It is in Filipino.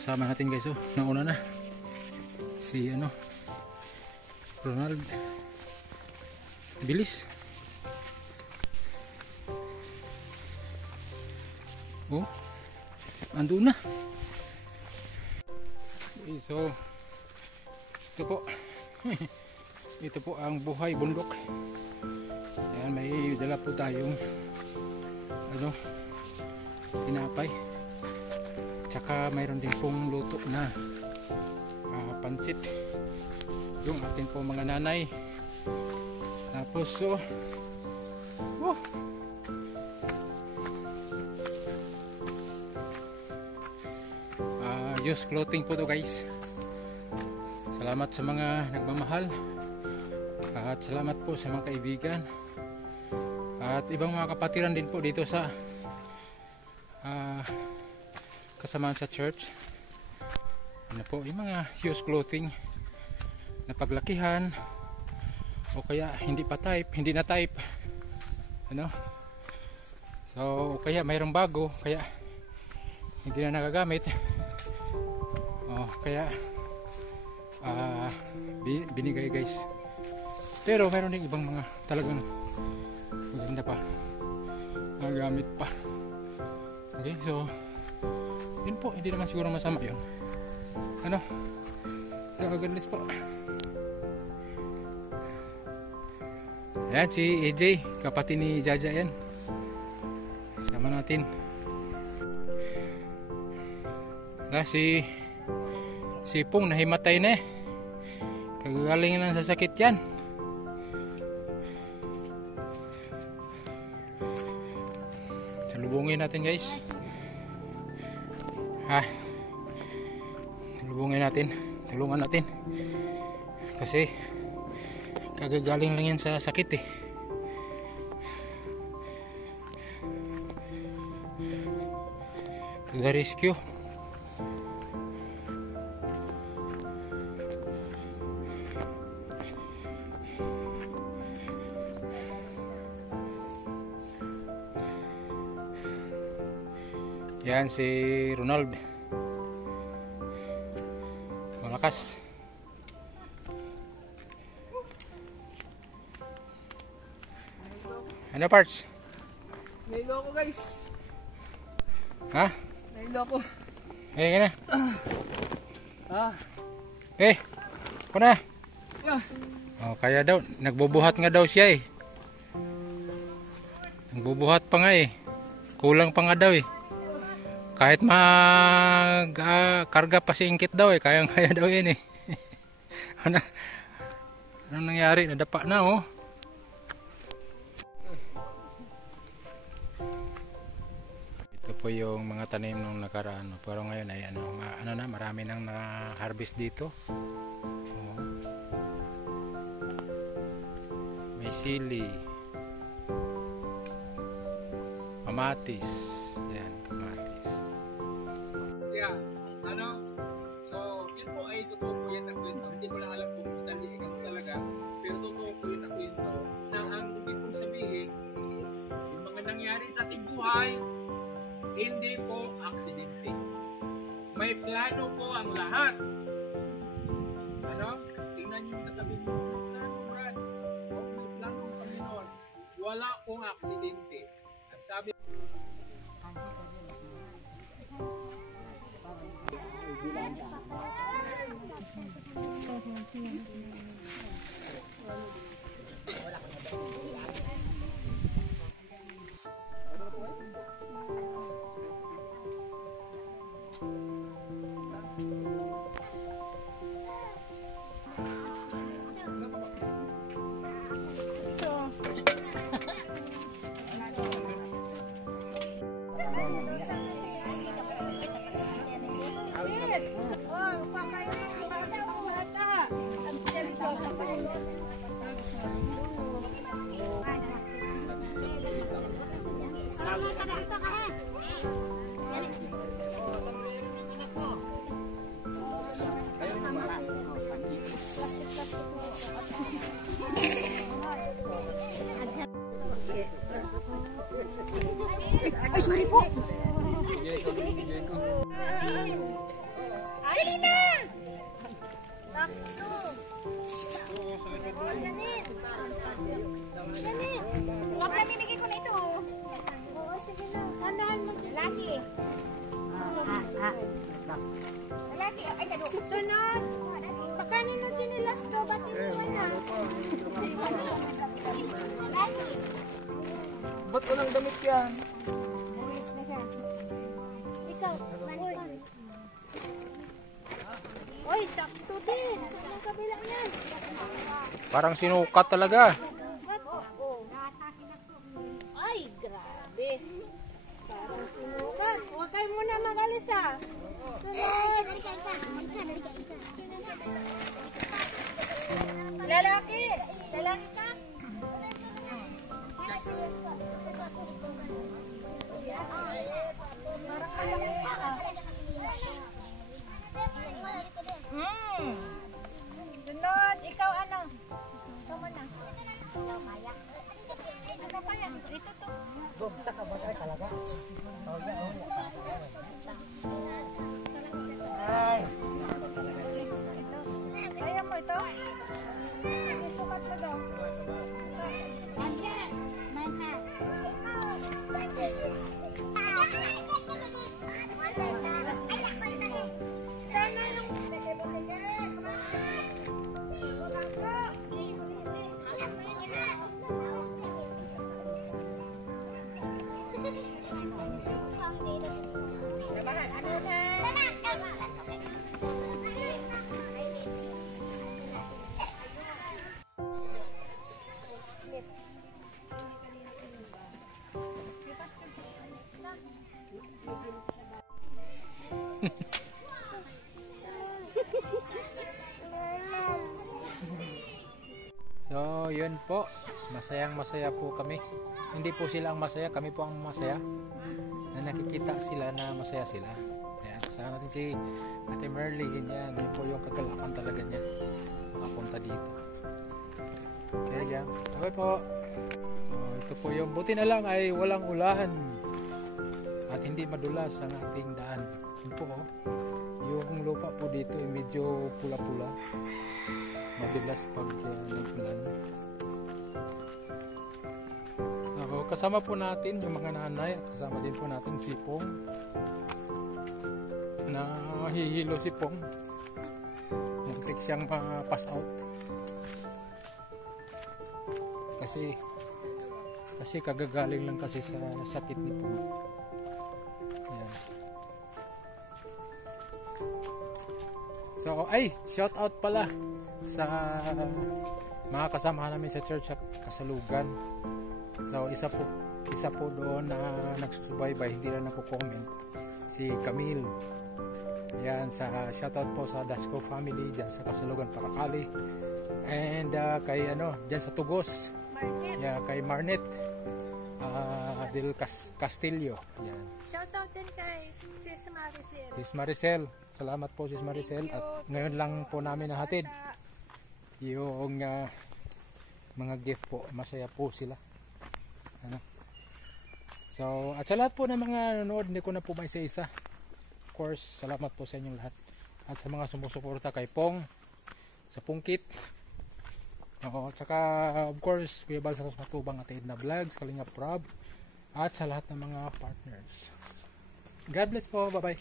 kasama natin guys. Nauna na si Ronald. Bilis. Andun na. Okay, so ito po. Ito po ang buhay bundok. Ayan, may dala po tayong tinapay. Tsaka mayroon din pong luto na pansit. Yung atin po mga nanay. Tapos used clothing po to guys. Salamat sa mga nagmamahal at salamat po sa mga kaibigan at ibang mga kapatiran din po dito sa kasamaan sa church. Po yung mga used clothing na paglakihan o kaya hindi na type so kaya mayroong bago kaya hindi na nagagamit kaya binigay guys. Pero mayroon din ibang mga talagang maganda pa, nagamit pa. Okay, so yun po, hindi naman siguro masama yun. Nakagalis po. Ayan si AJ, kapatid ni Jaja yan. Sama natin. Si Pong nahimatay na eh. Kagagaling na sa sakit yan. Salubungin natin guys. Salubungin natin. Tulungan natin. Kasi kagagaling lang yan sa sakit eh. Kaga-rescue. Yan si Ronald. Malakas. Ano parts? Nailo ko guys. Ha? Nailo ko. Kena. Ko na. Kaya daw nagbubuhat nga daw siya eh. Nagbubuhat pa nga eh. Kulang pa nga daw eh. Kahit karga pa si Ingkit daw eh, kaya daw yan eh. Anong nangyari? Nadapa na oh. Ito po yung mga tanim nung nakaraan. Pero ngayon ay marami nang na-harvest dito. May sili. Kamatis. Yan, kamatis. So yun po ay totoo po yan na kwento. Hindi ko lang alam kung talaga talaga, pero totoo po yun na kwento na ang ibig kong sabihin, yung mga nangyari sa ating buhay hindi po aksidente. May plano po ang lahat. Tingnan nyo yung katabi mo. May plano, Brad. May plano ng Panginoon. Wala pong aksidente. At sabi Ay, sorry po. dali na! Sakto. Ganit. Ganit. Huwag pamimigay ko na ito. Oo, sige na. Tandaan mo. Lalaki. Lalaki. Ay, kado. Sunod. Pakanin na sinilas to. Ba't iniwan na? Lalaki. Ba't walang damit yan? Buwis na siya. Ikaw, manikon. Oy, sakto din. Sa kabila yan. Parang sinukat talaga. Ay, grabe. Parang sinukat. Huwag kayo muna magalis ah. Sunod. Lalaki. Lalaki ka. Parang kalaki ka ah. Sunod, ikaw ano? Ikaw muna. Ano pa yan? Ito to. Kaya mo ito? Sukat mo daw. Sana yung So, yun po. Masayang masaya po kami. Hindi po sila ang masaya, kami po ang masaya. Na nakikita sila na masaya sila. Ayan, kasama natin si Ate Merly. Yan, yun po yung kagalakan talaga niya. Makapunta dito. Okay, yan. Okay po. So, ito po yung buti na lang ay walang ulan. At hindi madulas ang ating daan. Yun po, oh. Yung lupa po dito ay medyo pula-pula. Madalas pag nag-ulan. Kasama po natin yung mga nanay at kasama din po natin si Pong na hihilo si Pong. Muntik siyang ma-pass out kasi kagagaling lang kasi sa sakit ni Pong. Yan. So ay shout out pala sa mga kasama namin sa church sa Kasalugan. So isa po doon na nagsusubaybay, hindi na nagko-comment, si Camille. Yan, sa shoutout po sa Dasco family diyan sa Kasalugan, Paracali. And kay diyan sa Tugos. Yeah, kay Marnet del Castillo. Yan. shoutout din kay Sis Maricel. Sis Maricel. Salamat po Sis Maricel. At ngayon lang po namin nahatid yung mga gift po. Masaya po sila. So, at sa lahat po ng mga nanonood, hindi ko na po maisa-isa. Of course, salamat po sa inyong lahat. At sa mga sumusuporta kay Pong, sa Pungkit. At saka, of course, Kuya Bal sa Matubang at Edna Vlogs, Kalingap Rob, at sa lahat ng mga partners. God bless po. Bye-bye.